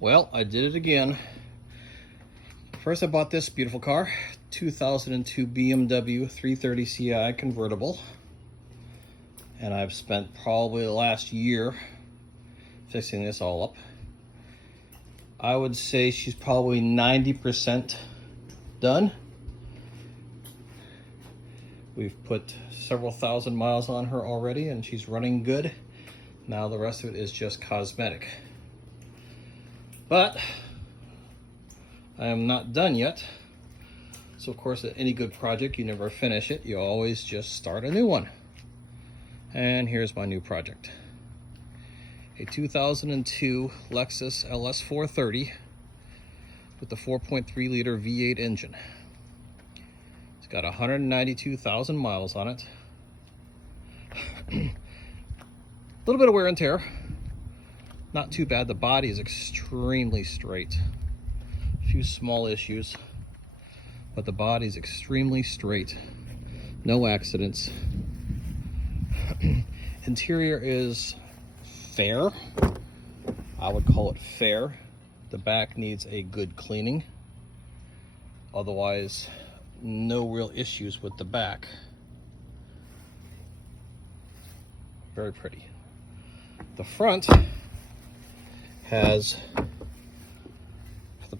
Well, I did it again. First, I bought this beautiful car, 2002 BMW 330 Ci convertible. And I've spent probably the last year fixing this all up. I would say she's probably 90% done. We've put several thousand miles on her already and she's running good. Now the rest of it is just cosmetic. But I am not done yet. So of course, at any good project, you never finish it. You always just start a new one. And here's my new project. A 2002 Lexus LS430 with the 4.3 liter V8 engine. It's got 192,000 miles on it. A little bit of wear and tear. Not too bad. The body is extremely straight. A few small issues, but the body is extremely straight. No accidents. Interior is fair. I would call it fair. The back needs a good cleaning. Otherwise, no real issues with the back. Very pretty. The front has, for the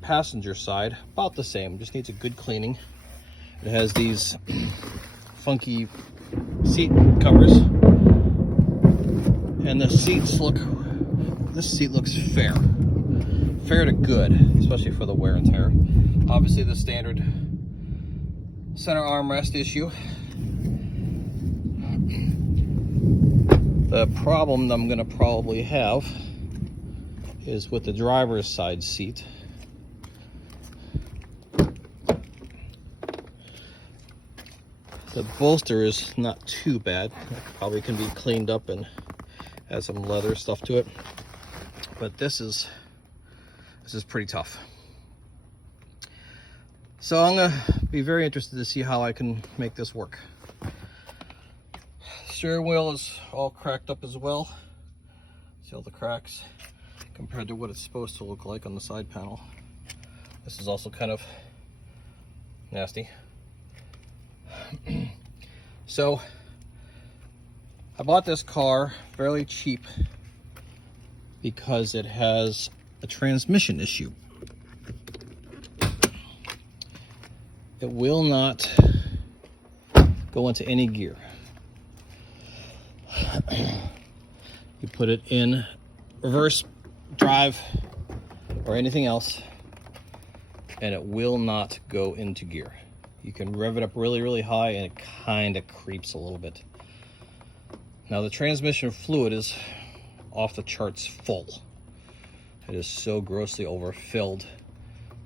passenger side, about the same, just needs a good cleaning. It has these funky seat covers, and the seats look, this seat looks fair to good, especially for the wear and tear. Obviously the standard center armrest issue. The problem that I'm gonna probably have is with the driver's side seat. The bolster is not too bad. It probably can be cleaned up and add some leather stuff to it. But this is pretty tough. So I'm gonna be very interested to see how I can make this work. Steering wheel is all cracked up as well. See all the cracks compared to what it's supposed to look like on the side panel. This is also kind of nasty. So I bought this car fairly cheap because it has a transmission issue. It will not go into any gear. You put it in reverse drive or anything else and it will not go into gear. You can rev it up really high and it kind of creeps a little bit. Now the transmission fluid is off the charts full. It is so grossly overfilled.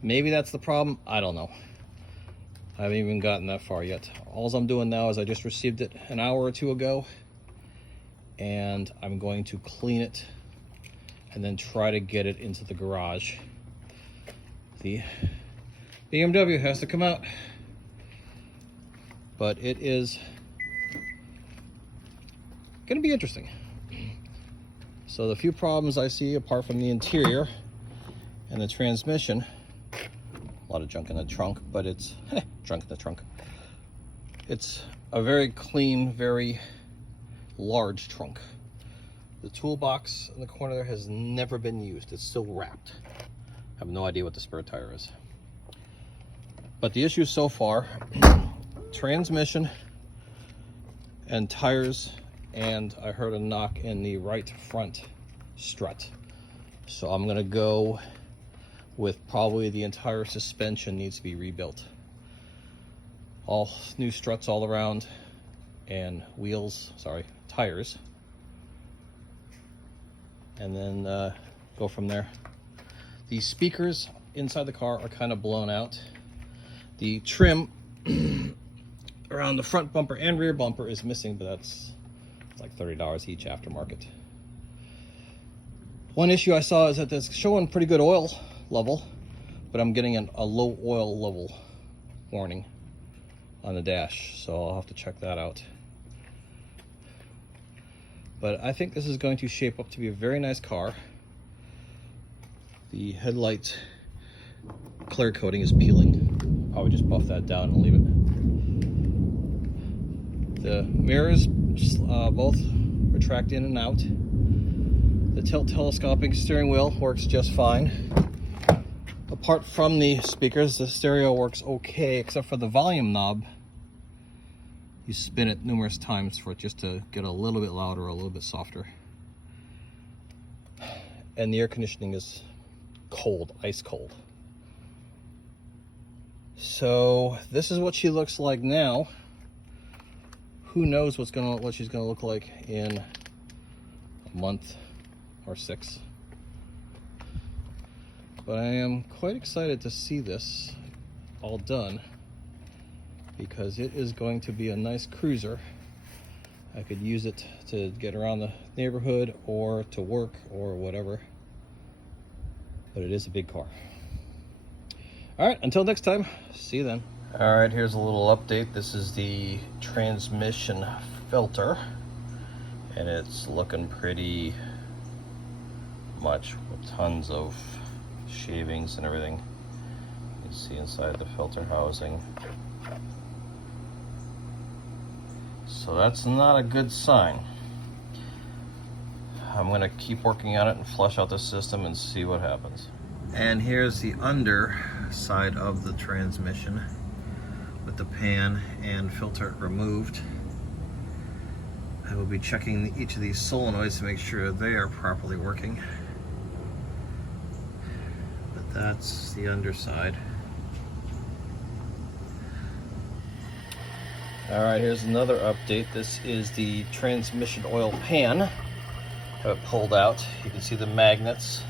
Maybe that's the problem, I don't know. I haven't even gotten that far yet. All I'm doing now is I just received it an hour or two ago and I'm going to clean it and then try to get it into the garage. The BMW has to come out, but it is going to be interesting. So the few problems I see, apart from the interior and the transmission, a lot of junk in the trunk, but it's junk in the trunk. It's a very clean, very large trunk. The toolbox in the corner there has never been used. It's still wrapped. I have no idea what the spare tire is. But the issue so far, transmission and tires, and I heard a knock in the right front strut. So I'm gonna go with probably the entire suspension needs to be rebuilt. All new struts all around and tires. And then go from there. The speakers inside the car are kind of blown out. The trim around the front bumper and rear bumper is missing, but it's like $30 each aftermarket. One issue I saw is that it's showing pretty good oil level, but I'm getting a low oil level warning on the dash, so I'll have to check that out. But I think this is going to shape up to be a very nice car. The headlight clear coating is peeling. Probably just buff that down and leave it. The mirrors both retract in and out. The telescoping steering wheel works just fine. Apart from the speakers, the stereo works okay, except for the volume knob. You spin it numerous times for it just to get a little bit louder or a little bit softer. And the air conditioning is cold, ice cold. So this is what she looks like now. Who knows what she's gonna look like in a month or 6. But I am quite excited to see this all done, because it is going to be a nice cruiser. I could use it to get around the neighborhood or to work or whatever. But it is a big car. All right, until next time, see you then. All right, here's a little update. This is the transmission filter, and it's looking pretty much with tons of shavings and everything. You can see inside the filter housing. So that's not a good sign. I'm gonna keep working on it and flush out the system and see what happens. And here's the underside of the transmission with the pan and filter removed. I will be checking each of these solenoids to make sure they are properly working. But that's the underside. All right, here's another update. This is the transmission oil pan. Have it pulled out. You can see the magnets.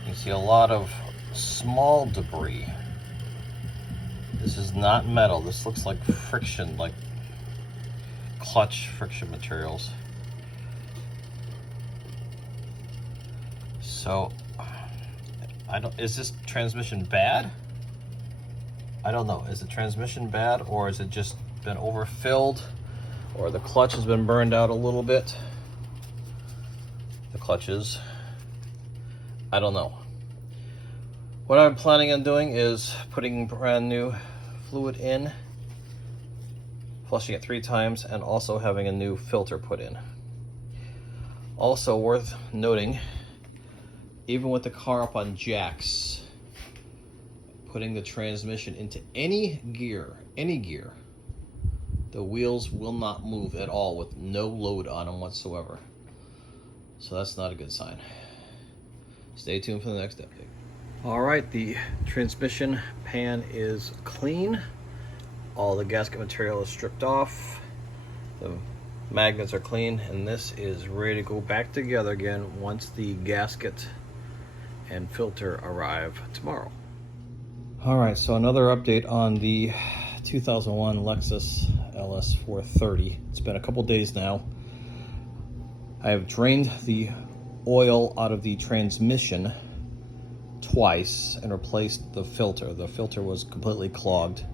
You can see a lot of small debris. This is not metal. This looks like friction, like clutch friction materials. So, is this transmission bad? I don't know. Is the transmission bad, or is it just been overfilled, or the clutch has been burned out a little bit? The clutches, I don't know. What I'm planning on doing is putting brand new fluid in, flushing it 3 times, and also having a new filter put in. Also worth noting, even with the car up on jacks, putting the transmission into any gear, the wheels will not move at all with no load on them whatsoever. So that's not a good sign. Stay tuned for the next update. All right, the transmission pan is clean. All the gasket material is stripped off. The magnets are clean, and this is ready to go back together again once the gasket and filter arrive tomorrow. All right, so another update on the 2001 Lexus LS430. It's been a couple days now. I have drained the oil out of the transmission twice and replaced the filter. The filter was completely clogged,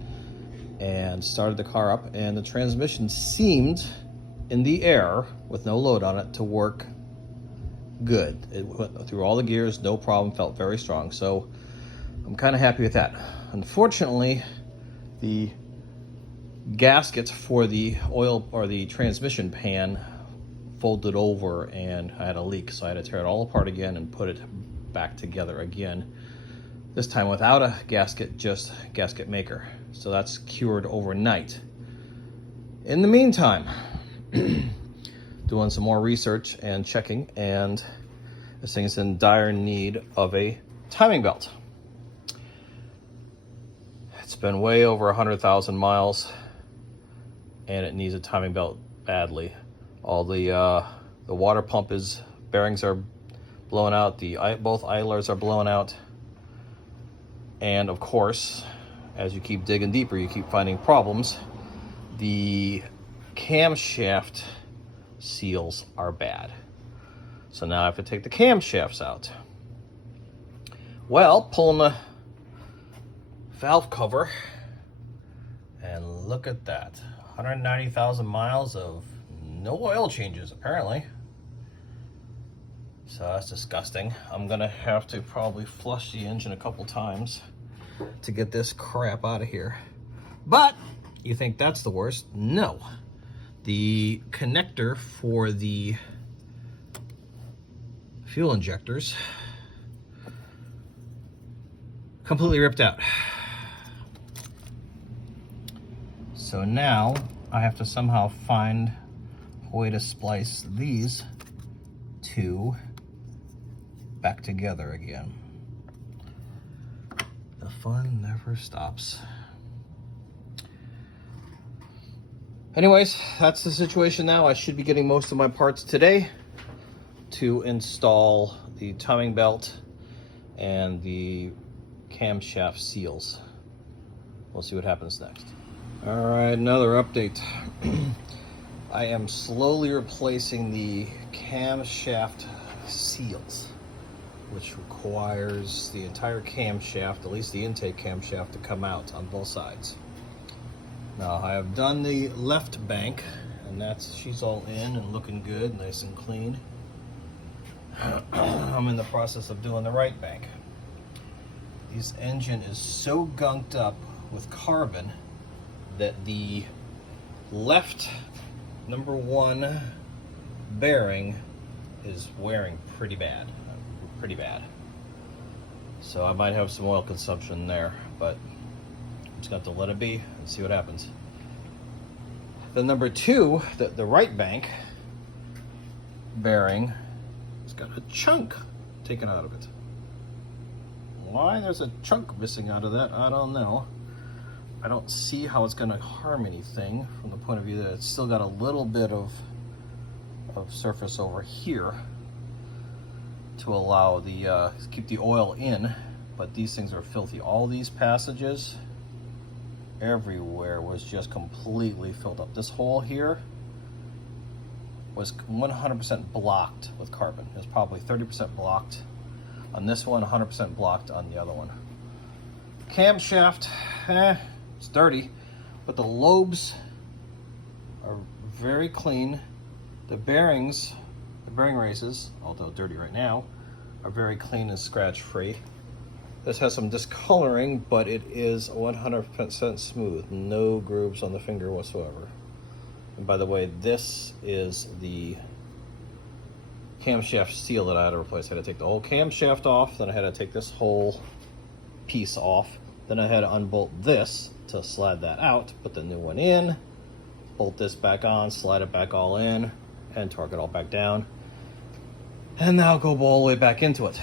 and started the car up, and the transmission seemed in the air with no load on it to work good. It went through all the gears, no problem, felt very strong. So I'm kind of happy with that. Unfortunately, the gasket for the oil or the transmission pan folded over, and I had a leak, so I had to tear it all apart again and put it back together again. This time without a gasket, just gasket maker. So that's cured overnight. In the meantime, doing some more research and checking, and this thing is in dire need of a timing belt. It's been way over 100,000 miles, and it needs a timing belt badly. All the water pump bearings are blown out. Both idlers are blown out. And of course, as you keep digging deeper, you keep finding problems. The camshaft seals are bad. So now I have to take the camshafts out. Well, pulling the valve cover, and look at that. 190,000 miles of no oil changes, apparently. So that's disgusting. I'm gonna have to probably flush the engine a couple times to get this crap out of here. But you think that's the worst? No. The connector for the fuel injectors completely ripped out. So now I have to somehow find a way to splice these two back together again. The fun never stops. Anyways, that's the situation now. I should be getting most of my parts today to install the timing belt and the camshaft seals. We'll see what happens next. All right, another update. I am slowly replacing the camshaft seals, which requires the entire camshaft, at least the intake camshaft, to come out on both sides. Now I have done the left bank, and she's all in and looking good, nice and clean. I'm in the process of doing the right bank. This engine is so gunked up with carbon that the left number 1 bearing is wearing pretty bad. So I might have some oil consumption there, but I'm just going to have to let it be and see what happens. The number 2, the right bank bearing, has got a chunk taken out of it. Why there's a chunk missing out of that, I don't know. I don't see how it's going to harm anything from the point of view that it's still got a little bit of surface over here to allow the keep the oil in, but these things are filthy. All these passages everywhere was just completely filled up. This hole here was 100% blocked with carbon. It was probably 30% blocked on this one, 100% blocked on the other one. Camshaft, it's dirty, but the lobes are very clean. The bearings, the bearing races, although dirty right now, are very clean and scratch free. This has some discoloring, but it is 100% smooth. No grooves on the finger whatsoever. And by the way, this is the camshaft seal that I had to replace. I had to take the whole camshaft off, then I had to take this whole piece off, then I had to unbolt this to slide that out, put the new one in, bolt this back on, slide it back all in, and torque it all back down. And now go all the way back into it.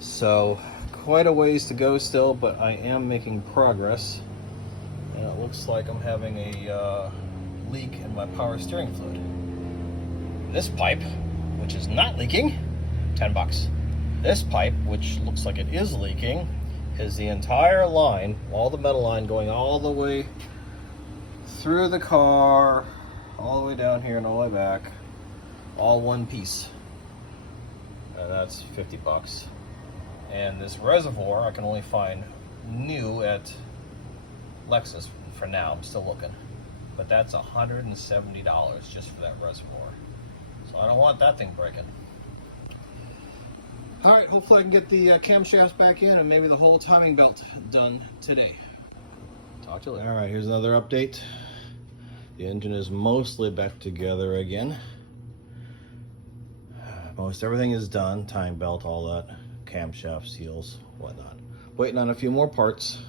So quite a ways to go still, but I am making progress. And it looks like I'm having a leak in my power steering fluid. This pipe, which is not leaking, $10. This pipe, which looks like it is leaking, is the entire line, all the metal line going all the way through the car, all the way down here and all the way back, all one piece. And that's $50. And this reservoir I can only find new at Lexus for now. I'm still looking, but that's $170 just for that reservoir. So I don't want that thing breaking. All right, hopefully I can get the camshafts back in and maybe the whole timing belt done today. Talk to you later. All right, here's another update. The engine is mostly back together again. Most everything is done, timing belt, all that, camshaft seals, whatnot. Waiting on a few more parts.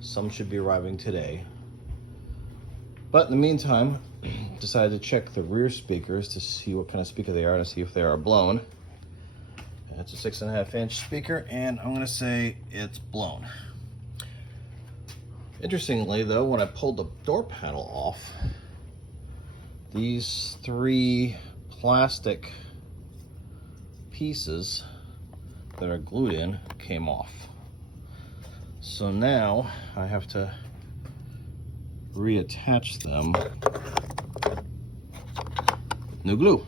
Some should be arriving today. But in the meantime, decided to check the rear speakers to see what kind of speaker they are, to see if they are blown. And it's a 6.5-inch speaker, and I'm gonna say it's blown. Interestingly though, when I pulled the door panel off, these 3 plastic pieces that are glued in came off. So now I have to reattach them with new glue.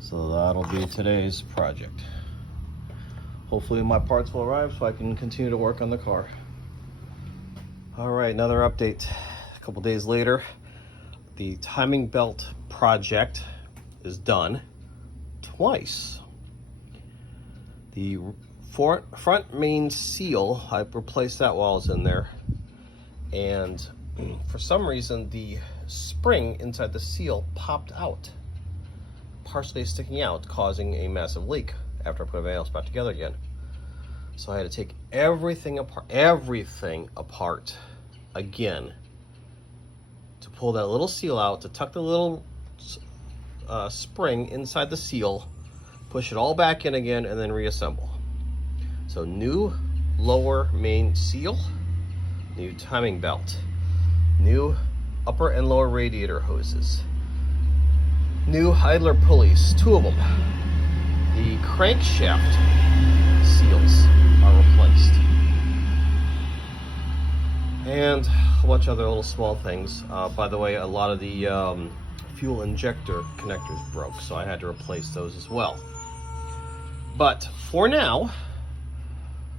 So that'll be today's project. Hopefully my parts will arrive so I can continue to work on the car. All right, another update. A couple days later, the timing belt project is done twice. The front main seal, I replaced that while I was in there, and for some reason the spring inside the seal popped out, partially sticking out, causing a massive leak after I put everything else back together again. So I had to take everything apart again to pull that little seal out, to tuck the little spring inside the seal, push it all back in again, and then reassemble. So new lower main seal, new timing belt, new upper and lower radiator hoses, new idler pulleys, 2 of them. The crankshaft seals are replaced, and a bunch of other little small things. By the way, a lot of the fuel injector connectors broke, so I had to replace those as well. But for now,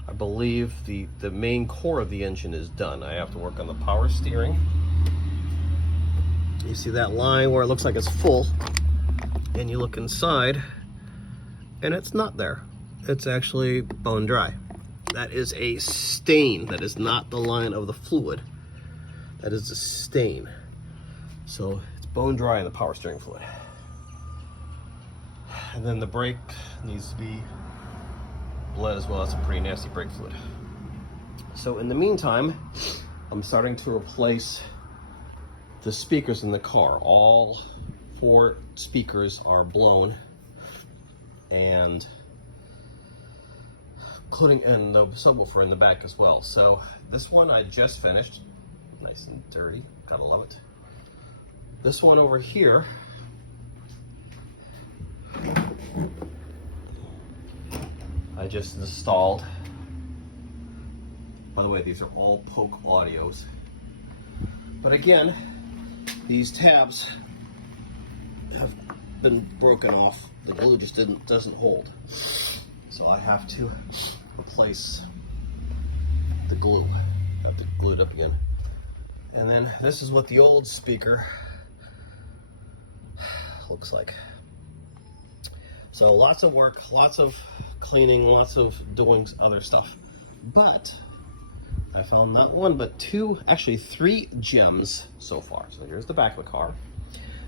I believe the main core of the engine is done. I have to work on the power steering. You see that line where it looks like it's full, and you look inside and it's not there. It's actually bone dry. That is a stain. That is not the line of the fluid. That is a stain. So it's bone dry in the power steering fluid. And then the brake needs to be bled as well. That's a pretty nasty brake fluid. So in the meantime, I'm starting to replace the speakers in the car. All 4 speakers are blown, and including in the subwoofer in the back as well. So this one I just finished, nice and dirty, gotta love it. This one over here, I just installed. By the way, these are all Polk audios. But again, these tabs have been broken off. The glue just doesn't hold. So I have to replace the glue. I have to glue it up again. And then this is what the old speaker looks like. So lots of work, lots of cleaning, lots of doing other stuff. But I found not 1, but 2, actually 3 gems so far. So here's the back of the car.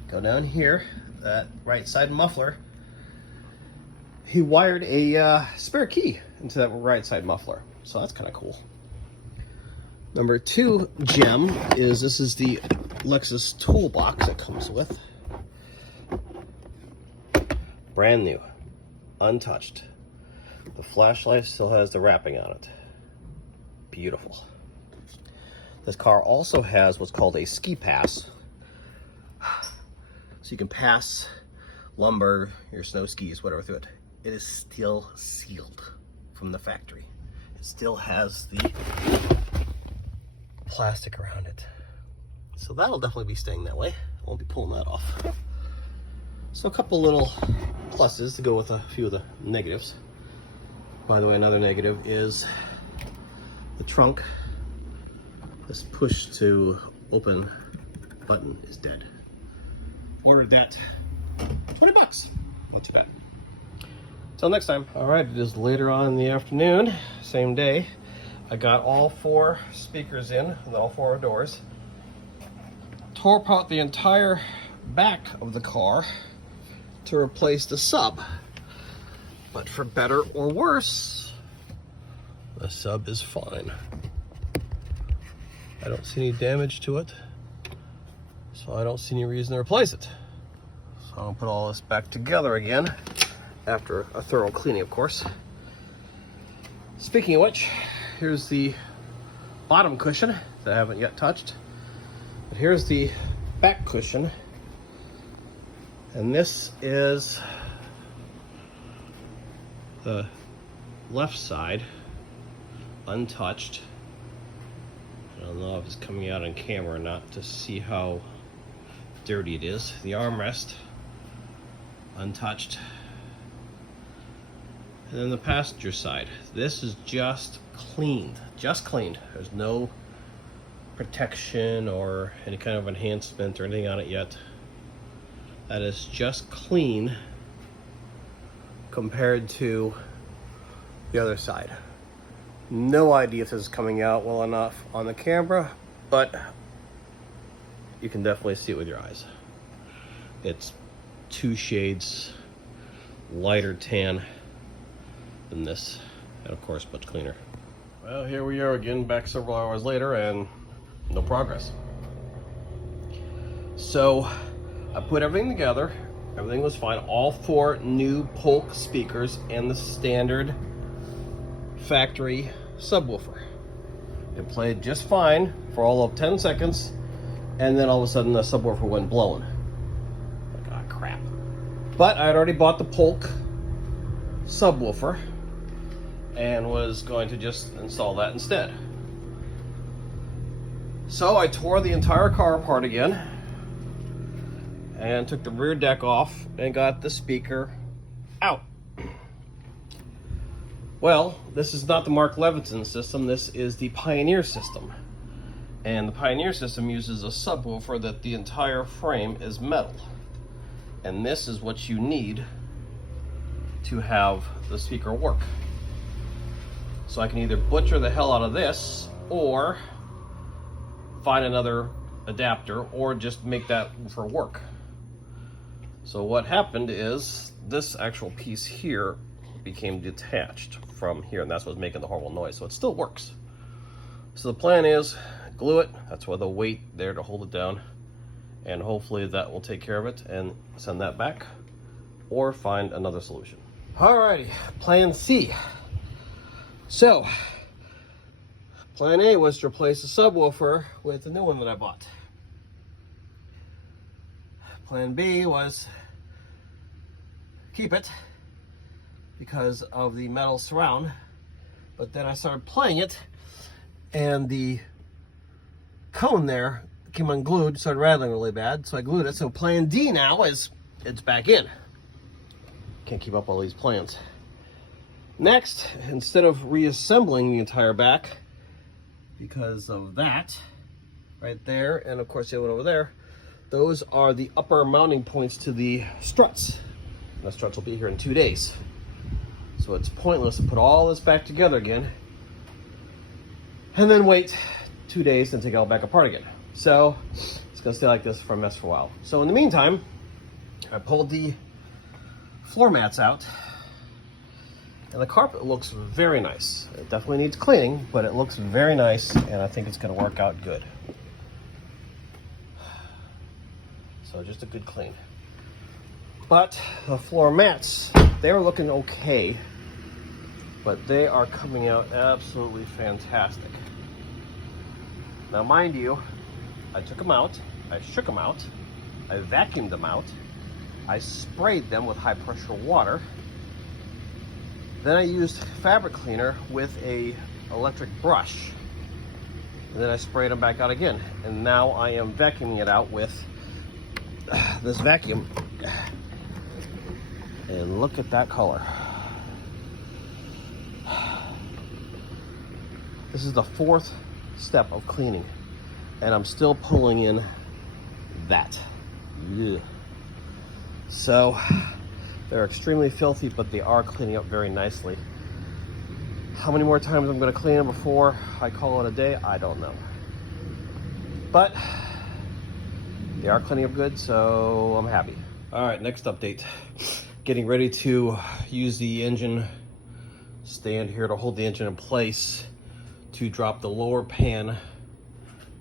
Go down here, that right side muffler. He wired a spare key into that right side muffler. So that's kind of cool. Number 2 gem is, this is the Lexus toolbox that comes with. Brand new, untouched. The flashlight still has the wrapping on it. Beautiful. This car also has what's called a ski pass. So you can pass lumber, your snow skis, whatever through it. It is still sealed from the factory. It still has the plastic around it. So that'll definitely be staying that way. I won't be pulling that off. So a couple little pluses to go with a few of the negatives. By the way, another negative is the trunk. This push to open button is dead. Ordered that. 20 bucks. Not too bad. Till next time. All right, it is later on in the afternoon, same day. I got all 4 speakers in with all 4 doors. Tore apart the entire back of the car to replace the sub. But for better or worse, the sub is fine. I don't see any damage to it, so I don't see any reason to replace it. So I'll put all this back together again after a thorough cleaning, of course. Speaking of which, here's the bottom cushion that I haven't yet touched. But here's the back cushion, and this is the left side, untouched. I don't know if it's coming out on camera or not to see how dirty it is. The armrest, untouched. And then the passenger side. This is just cleaned, There's no protection or any kind of enhancement or anything on it yet. that is just clean compared to the other side. No idea if this is coming out well enough on the camera, but you can definitely see it with your eyes. It's 2 shades lighter tan than this, and of course much cleaner. Well, here we are again, back several hours later, and no progress. So I put everything together. Everything was fine. All 4 new Polk speakers and the standard factory subwoofer. It played just fine for all of 10 seconds, and then all of a sudden the subwoofer went blowing. Like, ah, crap. But I had already bought the Polk subwoofer and was going to just install that instead. So I tore the entire car apart again and took the rear deck off and got the speaker out. Well, this is not the Mark Levinson system, this is the Pioneer system. And the Pioneer system uses a subwoofer that the entire frame is metal. And this is what you need to have the speaker work. So I can either butcher the hell out of this, or find another adapter, or just make that for work. So what happened is this actual piece here became detached from here, and that's what's making the horrible noise. So it still works. So the plan is glue it. That's why the weight there to hold it down, and hopefully that will take care of it and send that back, or find another solution. Alrighty, plan C. So plan A was to replace the subwoofer with the new one that I bought. Plan B was keep it because of the metal surround, but then I started playing it and the cone there came unglued, started rattling really bad, so I glued it. So plan D now is it's back in. Can't keep up all these plans. Next, instead of reassembling the entire back, because of that right there, and of course the other one over there, those are the upper mounting points to the struts. And the struts will be here in 2 days. So it's pointless to put all this back together again and then wait 2 days and take it all back apart again. So it's gonna stay like this for a mess for a while. So in the meantime, I pulled the floor mats out, and the carpet looks very nice. It definitely needs cleaning, but it looks very nice, and I think it's gonna work out good. So just a good clean. But the floor mats, they were looking okay, but they are coming out absolutely fantastic. Now mind you, I took them out, I shook them out, I vacuumed them out, I sprayed them with high pressure water, then I used fabric cleaner with a electric brush, and then I sprayed them back out again. And now I am vacuuming it out with this vacuum. And look at that color. This is the 4th step of cleaning, and I'm still pulling in that. Ugh. So they're extremely filthy, but they are cleaning up very nicely. How many more times I'm going to clean them before I call it a day, I don't know. But they are cleaning up good, so I'm happy. All right, next update. Getting ready to use the engine stand here to hold the engine in place to drop the lower pan,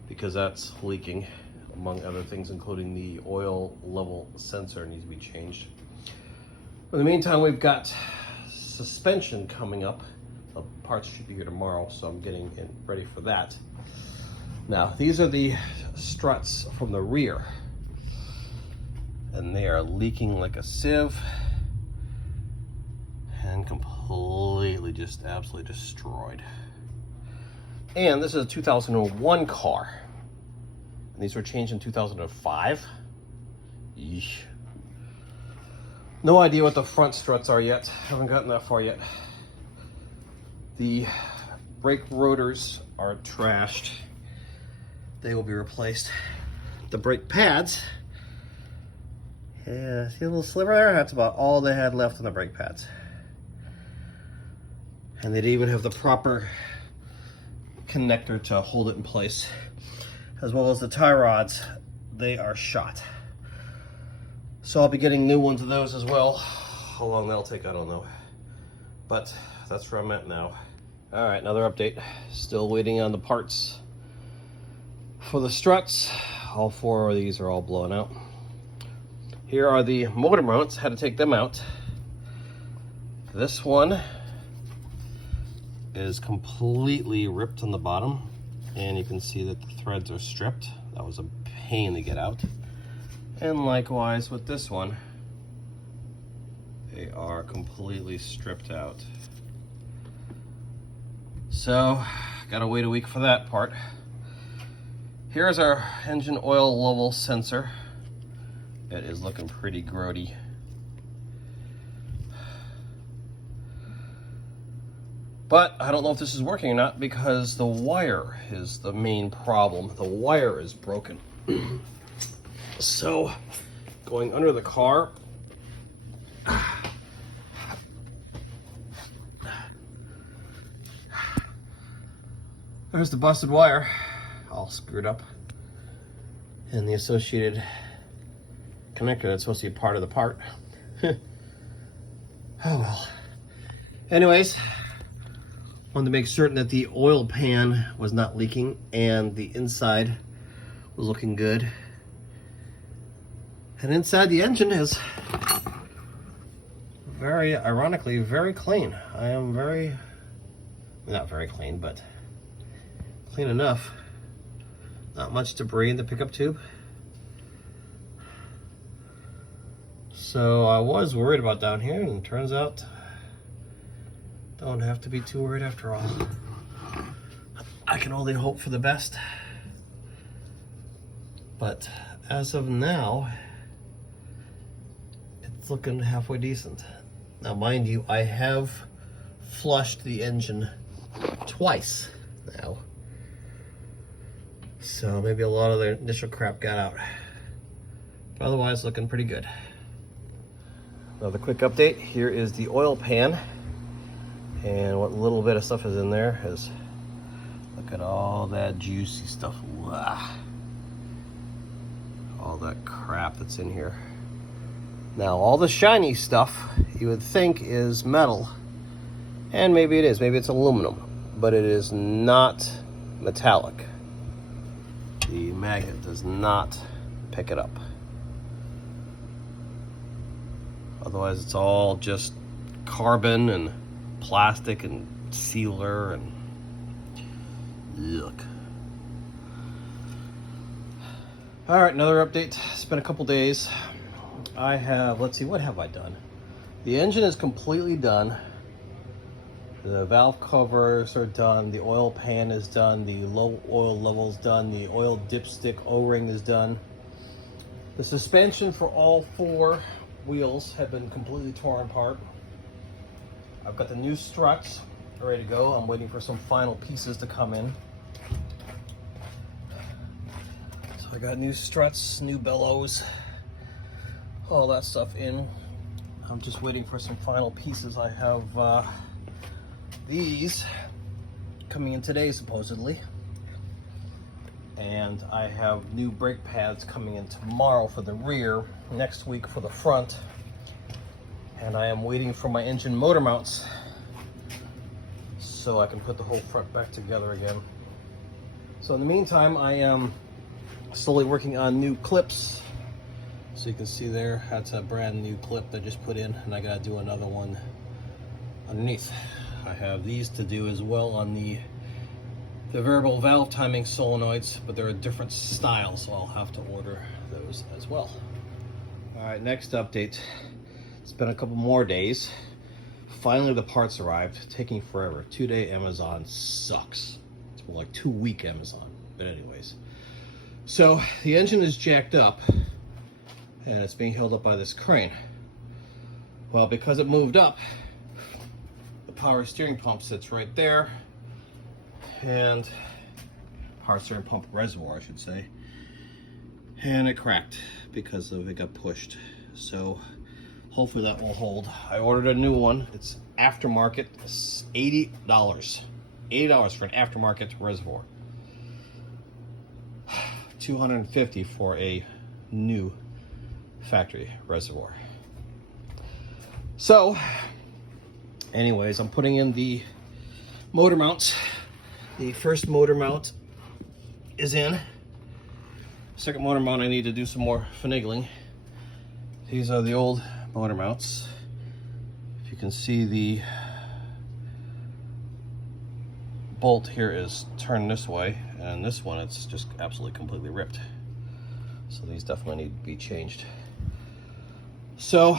because that's leaking, among other things, including the oil level sensor needs to be changed. In the meantime, we've got suspension coming up. The parts should be here tomorrow, so I'm getting ready for that. Now, these are the struts from the rear, and they are leaking like a sieve and completely just absolutely destroyed. And this is a 2001 car. And these were changed in 2005. Yeesh. No idea what the front struts are yet. Haven't gotten that far yet. The brake rotors are trashed. They will be replaced. The brake pads Yeah, see a little sliver there? That's about all they had left on the brake pads. And they didn't even have the proper connector to hold it in place. As well as the tie rods, they are shot. So I'll be getting new ones of those as well. How long that'll take, I don't know. But that's where I'm at now. All right, another update. Still waiting on the parts for the struts. All four of these are all blown out. Here are the motor mounts. Had to take them out. This one is completely ripped on the bottom, and you can see that the threads are stripped. That was a pain to get out. And likewise with this one, they are completely stripped out. So, gotta wait a week for that part. Here's our engine oil level sensor. It is looking pretty grody. But I don't know if this is working or not because the wire is the main problem. The wire is broken. So, going under the car, there's the busted wire, all screwed up, and the associated connector that's supposed to be part of the part. Oh well. Anyways, wanted to make certain that the oil pan was not leaking and the inside was looking good. And inside the engine is very, ironically, very clean. I am very, not very clean, but clean enough. Not much debris in the pickup tube. So I was worried about down here, and it turns out don't have to be too worried after all. I can only hope for the best. But as of now, it's looking halfway decent. Now mind you, I have flushed the engine twice now. So maybe a lot of the initial crap got out. But otherwise, looking pretty good. Another quick update. Here is the oil pan. And what little bit of stuff is in there is, look at all that juicy stuff. Wow. All that crap that's in here. Now, all the shiny stuff you would think is metal. And maybe it is. Maybe it's aluminum. But it is not metallic. The magnet does not pick it up. Otherwise, it's all just carbon and plastic and sealer and yuck. All right, another update. It's been a couple days. I have, let's see, what have I done? The engine is completely done. The valve covers are done. The oil pan is done. The low oil level is done. The oil dipstick O-ring is done. The suspension for all four wheels have been completely torn apart. I've got the new struts ready to go. I'm waiting for some final pieces to come in. So I got new struts, new bellows, all that stuff in. I'm just waiting for some final pieces. I have these coming in today supposedly. And I have new brake pads coming in tomorrow for the rear, next week for the front. And I am waiting for my engine motor mounts so I can put the whole front back together again. So in the meantime, I am slowly working on new clips. So you can see there, that's a brand new clip that I just put in, and I gotta do another one underneath. I have these to do as well on the variable valve timing solenoids, but they're a different style, so I'll have to order those as well. All right, next update. It's been a couple more days. Finally, the parts arrived, taking forever. 2-day Amazon sucks. It's more like 2-week Amazon, but anyways. So the engine is jacked up and it's being held up by this crane. Well, because it moved up, the power steering pump sits right there, and power steering pump reservoir, I should say, and it cracked because of it got pushed. so hopefully that will hold. I ordered a new one. It's aftermarket, $80. $80 for an aftermarket reservoir. $250 for a new factory reservoir. So anyways, I'm putting in the motor mounts. The first motor mount is in. Second motor mount, I need to do some more finagling. These are the old motor mounts. If you can see, the bolt here is turned this way, and this one, it's just absolutely completely ripped. So these definitely need to be changed. So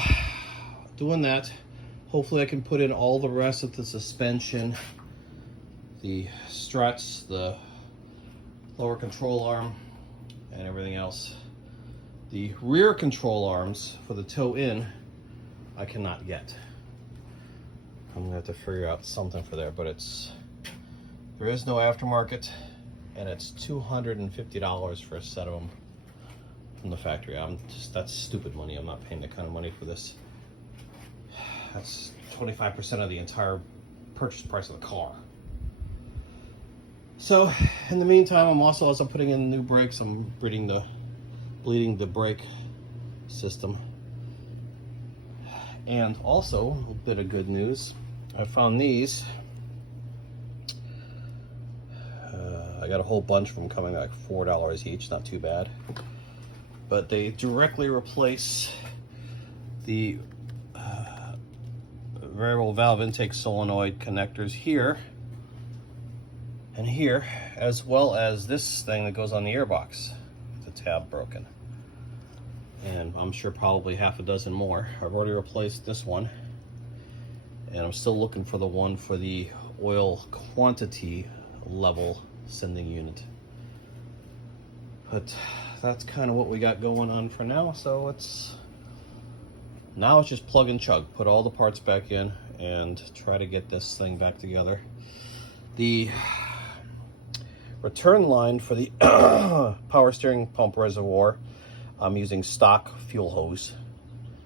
doing that, hopefully I can put in all the rest of the suspension, the struts, the lower control arm, and everything else. The rear control arms for the toe in, I cannot get. I'm gonna have to figure out something for there, but there is no aftermarket, and it's $250 for a set of them from the factory. That's stupid money. I'm not paying that kind of money for this. That's 25% of the entire purchase price of the car. So in the meantime, I'm also, as I'm putting in new brakes, I'm bleeding the brake system. And also, a little bit of good news, I found these. I got a whole bunch of them coming, like $4 each, not too bad. But they directly replace the variable valve intake solenoid connectors here and here, as well as this thing that goes on the airbox. The tab broken. And I'm sure probably half a dozen more. I've already replaced this one, and I'm still looking for the one for the oil quantity level sending unit. But that's kind of what we got going on for now. So now it's just plug and chug, put all the parts back in and try to get this thing back together. The return line for the power steering pump reservoir, I'm using stock fuel hose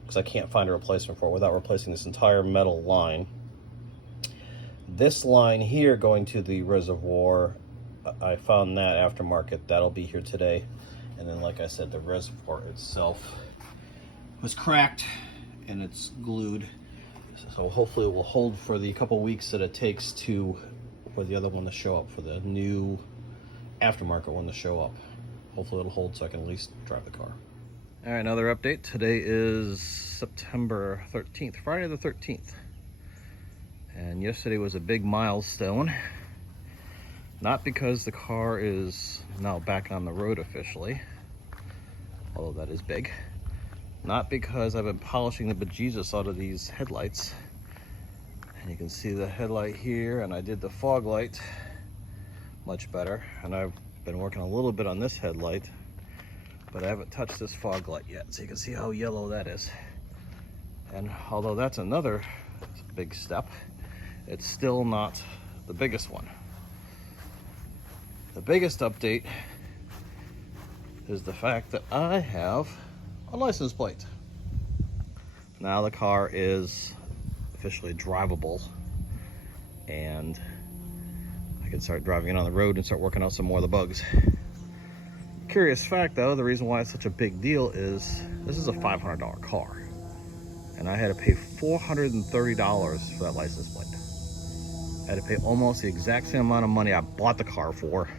because I can't find a replacement for it without replacing this entire metal line. This line here going to the reservoir, I found that aftermarket. That'll be here today. And then, like I said, the reservoir itself was cracked and it's glued. So hopefully it will hold for the couple weeks that it takes for the other one to show up, for the new aftermarket one to show up. Hopefully it'll hold so I can at least drive the car. All right, another update. Today is September 13th, Friday the 13th. And yesterday was a big milestone. Not because the car is now back on the road officially, although that is big. Not because I've been polishing the bejesus out of these headlights. And you can see the headlight here, and I did the fog light much better. And I've been working a little bit on this headlight, but I haven't touched this fog light yet. So you can see how yellow that is. And although that's another big step, it's still not the biggest one. The biggest update is the fact that I have a license plate. Now the car is officially drivable, and I can start driving it on the road and start working out some more of the bugs. Curious fact though, the reason why it's such a big deal is this is a $500 car, and I had to pay $430 for that license plate. I had to pay almost the exact same amount of money I bought the car for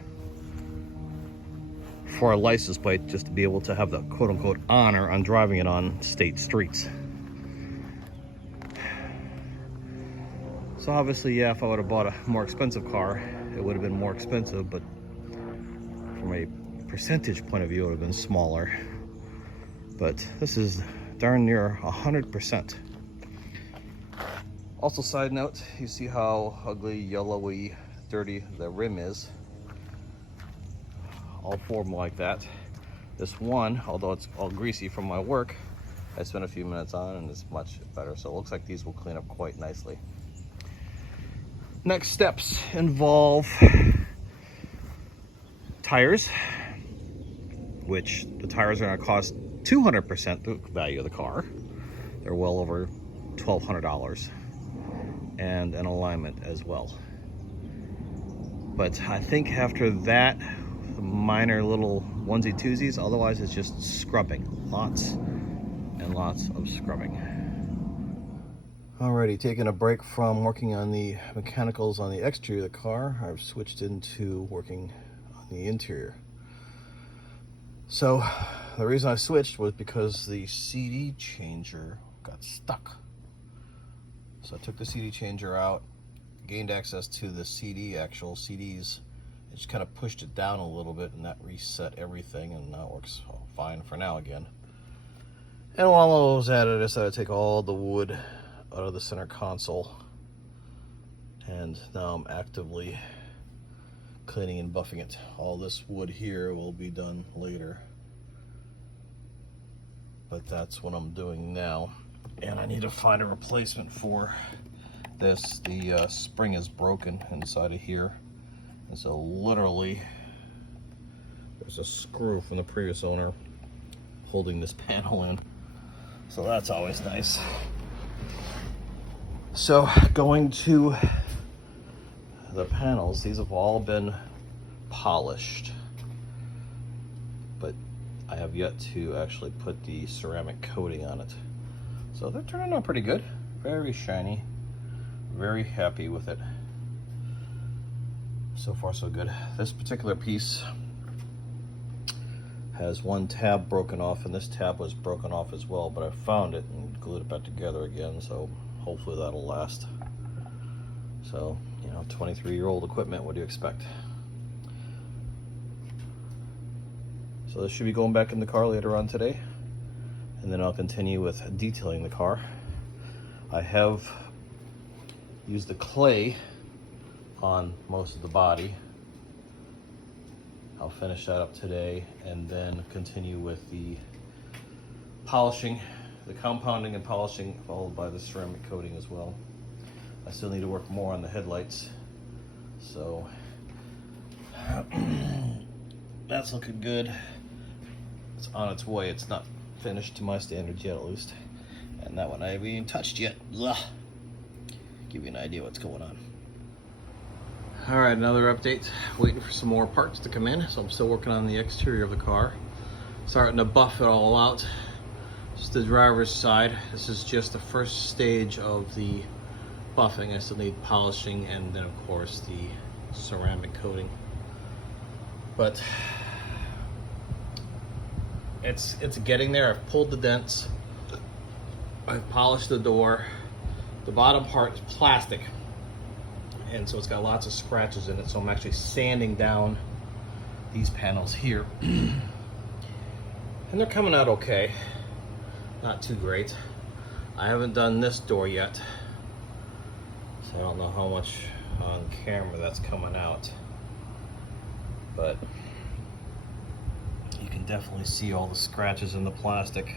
a license plate, just to be able to have the quote-unquote honor on driving it on state streets. So obviously, yeah, if I would have bought a more expensive car, it would have been more expensive, but from a percentage point of view, it would have been smaller. But this is darn near 100%. Also, side note, you see how ugly, yellowy, dirty the rim is. All four of them like that. This one, although it's all greasy from my work, I spent a few minutes on and it's much better. So it looks like these will clean up quite nicely. Next steps involve tires, which the tires are going to cost 200% the value of the car. They're well over $1,200, and an alignment as well. But I think after that, minor little onesie twosies, otherwise it's just scrubbing. Lots and lots of scrubbing. Alrighty, taking a break from working on the mechanicals on the exterior of the car, I've switched into working on the interior. So the reason I switched was because the CD changer got stuck. So I took the CD changer out, gained access to the actual CDs. I just kind of pushed it down a little bit, and that reset everything, and now it works fine for now again. And while I was at it, I decided to take all the wood out of the center console, and now I'm actively cleaning and buffing it. All this wood here will be done later, but that's what I'm doing now. And I need to find a replacement for this. The spring is broken inside of here, and so literally there's a screw from the previous owner holding this panel in, so that's always nice. So going to the panels, these have all been polished, but I have yet to actually put the ceramic coating on it. So they're turning out pretty good, very shiny, very happy with it. So far so good. This particular piece has one tab broken off, and this tab was broken off as well, but I found it and glued it back together again, so hopefully that'll last. So, you know, 23-year-old equipment, what do you expect? So this should be going back in the car later on today, and then I'll continue with detailing the car. I have used the clay on most of the body. I'll finish that up today and then continue with the polishing, the compounding and polishing, followed by the ceramic coating as well. I still need to work more on the headlights, so that's looking good. It's on its way. It's not finished to my standards yet, at least. And that one I haven't even touched yet. Ugh. Give you an idea what's going on. All right, another update. Waiting for some more parts to come in, so I'm still working on the exterior of the car. Starting to buff it all out. Just the driver's side. This is just the first stage of the buffing. I still need polishing, and then of course the ceramic coating. But it's getting there. I've pulled the dents. I've polished the door. The bottom part is plastic, and so it's got lots of scratches in it, so I'm actually sanding down these panels here. And they're coming out okay. Not too great. I haven't done this door yet, so I don't know how much on camera that's coming out, but you can definitely see all the scratches in the plastic.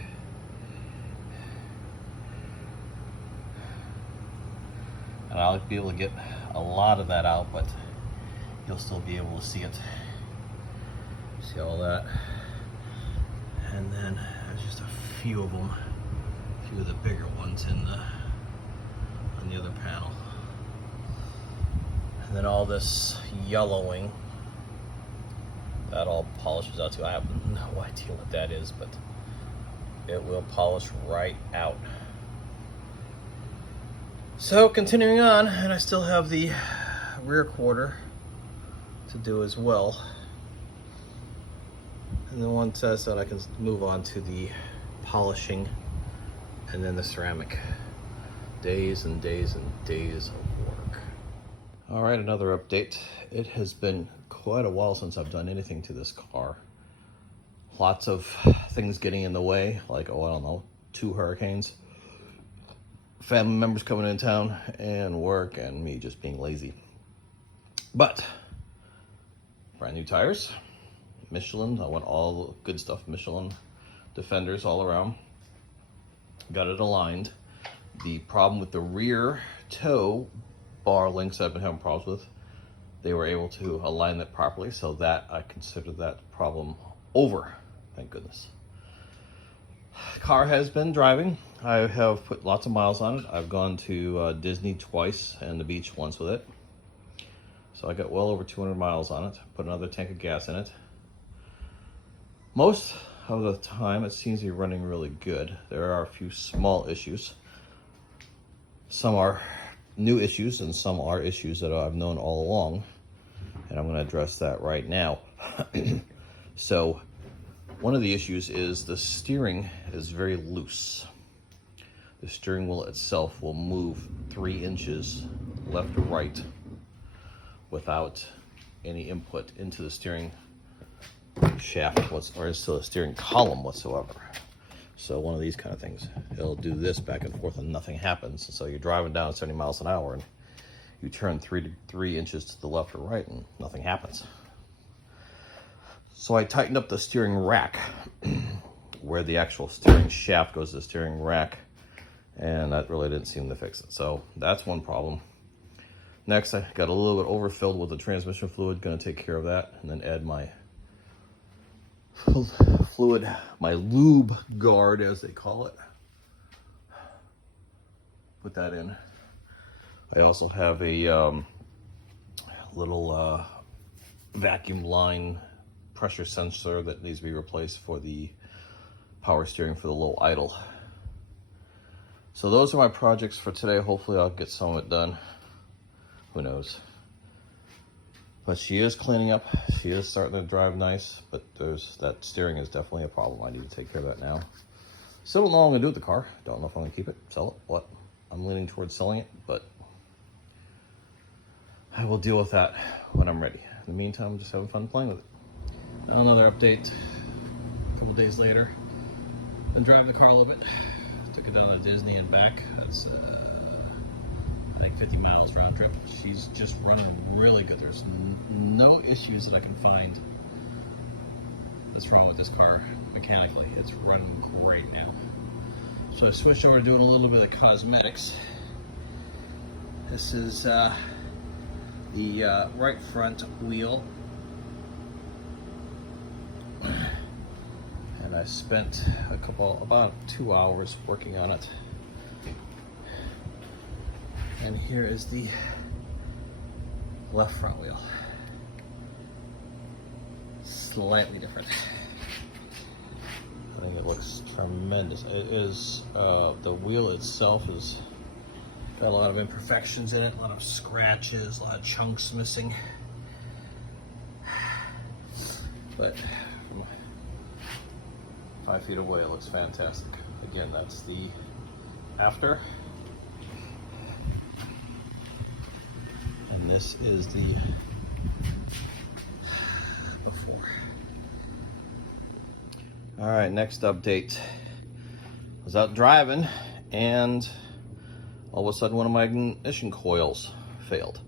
And I'll be able to get a lot of that out, but you'll still be able to see it. See all that? And then there's just a few of them, a few of the bigger ones on the other panel. And then all this yellowing, that all polishes out too. I have no idea what that is, but it will polish right out. So continuing on, and I still have the rear quarter to do as well. And then once that's done, I can move on to the polishing and then the ceramic. Days and days and days of work. All right, another update. It has been quite a while since I've done anything to this car. Lots of things getting in the way, like, oh, I don't know, 2 hurricanes, family members coming in town, and work, and me just being lazy. But brand new tires, Michelin. I want all the good stuff, Michelin Defenders all around. Got it aligned. The problem with the rear toe bar links I've been having problems with, they were able to align that properly, so that I consider that problem over, thank goodness. Car has been driving. I have put lots of miles on it. I've gone to Disney twice and the beach once with it. So I got well over 200 miles on it. Put another tank of gas in it. Most of the time it seems to be running really good. There are a few small issues. Some are new issues and some are issues that I've known all along. And I'm going to address that right now. So one of the issues is the steering is very loose. The steering wheel itself will move 3 inches left or right without any input into the steering shaft or into the steering column whatsoever. So one of these kind of things, it'll do this back and forth and nothing happens. So you're driving down 70 miles an hour and you turn 3 inches to the left or right and nothing happens. So I tightened up the steering rack where the actual steering shaft goes to the steering rack, and that really didn't seem to fix it. So that's one problem. Next, I got a little bit overfilled with the transmission fluid. Going to take care of that and then add my fluid, my lube guard as they call it. Put that in. I also have a little vacuum line pressure sensor that needs to be replaced for the power steering for the low idle. So those are my projects for today. Hopefully I'll get some of it done. Who knows? But she is cleaning up. She is starting to drive nice, but that steering is definitely a problem. I need to take care of that now. Still don't know what I'm gonna do with the car. Don't know if I'm gonna keep it, sell it, what. I'm leaning towards selling it, but I will deal with that when I'm ready. In the meantime, I'm just having fun playing with it. Another update a couple days later. Been driving the car a little bit. Took it down to Disney and back. That's I think 50 miles round trip. She's just running really good. There's no issues that I can find that's wrong with this car mechanically. It's running great now. So I switched over to doing a little bit of cosmetics. This is the right front wheel. And I spent about 2 hours working on it. And here is the left front wheel. Slightly different. I think it looks tremendous. It is, the wheel itself has got a lot of imperfections in it, a lot of scratches, a lot of chunks missing. But from 5 feet away, it looks fantastic. Again, that's the after. And this is the before. All right, next update. I was out driving and all of a sudden one of my ignition coils failed.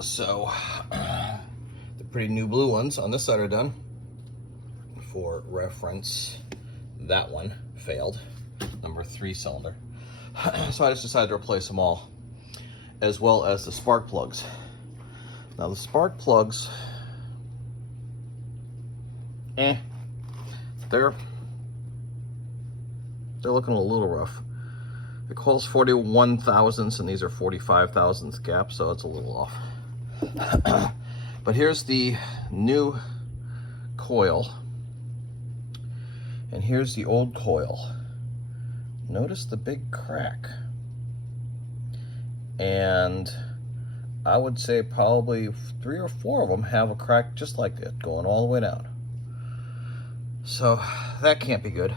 So the pretty new blue ones on this side are done. For reference, that one failed, number 3 cylinder. So I just decided to replace them all, as well as the spark plugs. Now the spark plugs, they're looking a little rough. The coil's 41 thousandths and these are 45 thousandths gap, so it's a little off. But here's the new coil. And here's the old coil. Notice the big crack. And I would say probably 3 or 4 of them have a crack just like that, going all the way down. So that can't be good.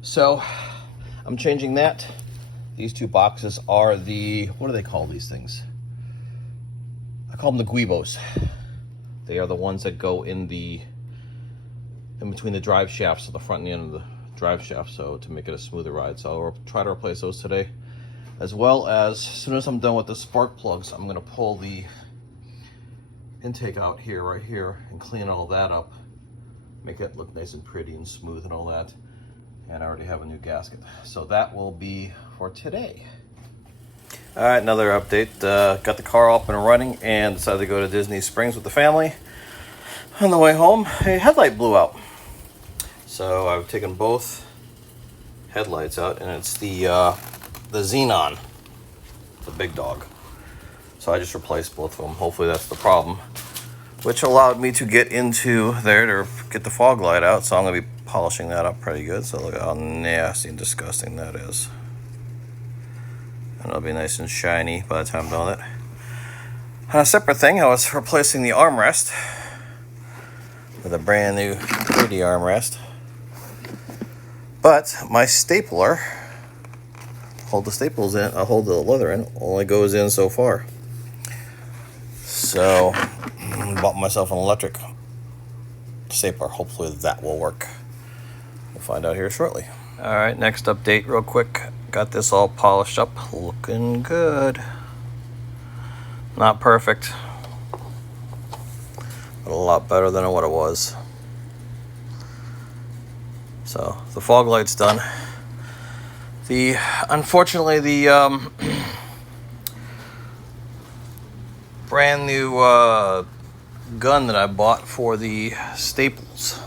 So I'm changing that. These 2 boxes are the, what do they call these things? I call them the Guibos. They are the ones that go in between the drive shafts, so the front and the end of the drive shaft, so to make it a smoother ride. So I'll try to replace those today, as well as soon as I'm done with the spark plugs, I'm going to pull the intake out here, right here, and clean all that up, make it look nice and pretty and smooth and all that. And I already have a new gasket, so that will be for today. All right, another update. Got the car up and running and decided to go to Disney Springs with the family. On the way home, a headlight blew out. So I've taken both headlights out, and it's the Xenon, the big dog. So I just replaced both of them. Hopefully that's the problem, which allowed me to get into there to get the fog light out. So I'm gonna be polishing that up pretty good. So look at how nasty and disgusting that is. And it'll be nice and shiny by the time I'm done with it. On a separate thing, I was replacing the armrest with a brand new 3D armrest. But my stapler, hold the staples in, hold the leather in, only goes in so far. So I bought myself an electric stapler. Hopefully that will work. We'll find out here shortly. All right, next update real quick. Got this all polished up, looking good. Not perfect, but a lot better than what it was. So the fog light's done. Unfortunately the brand new gun that I bought for the staples,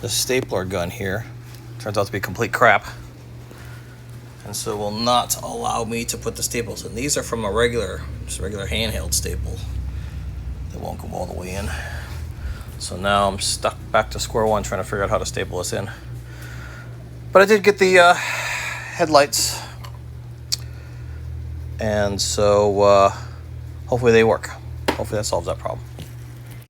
the stapler gun here, turns out to be complete crap, and so will not allow me to put the staples in. These are from a regular handheld staple. They won't go all the way in. So now I'm stuck back to square one trying to figure out how to staple this in. But I did get the headlights, and so hopefully they work. Hopefully that solves that problem.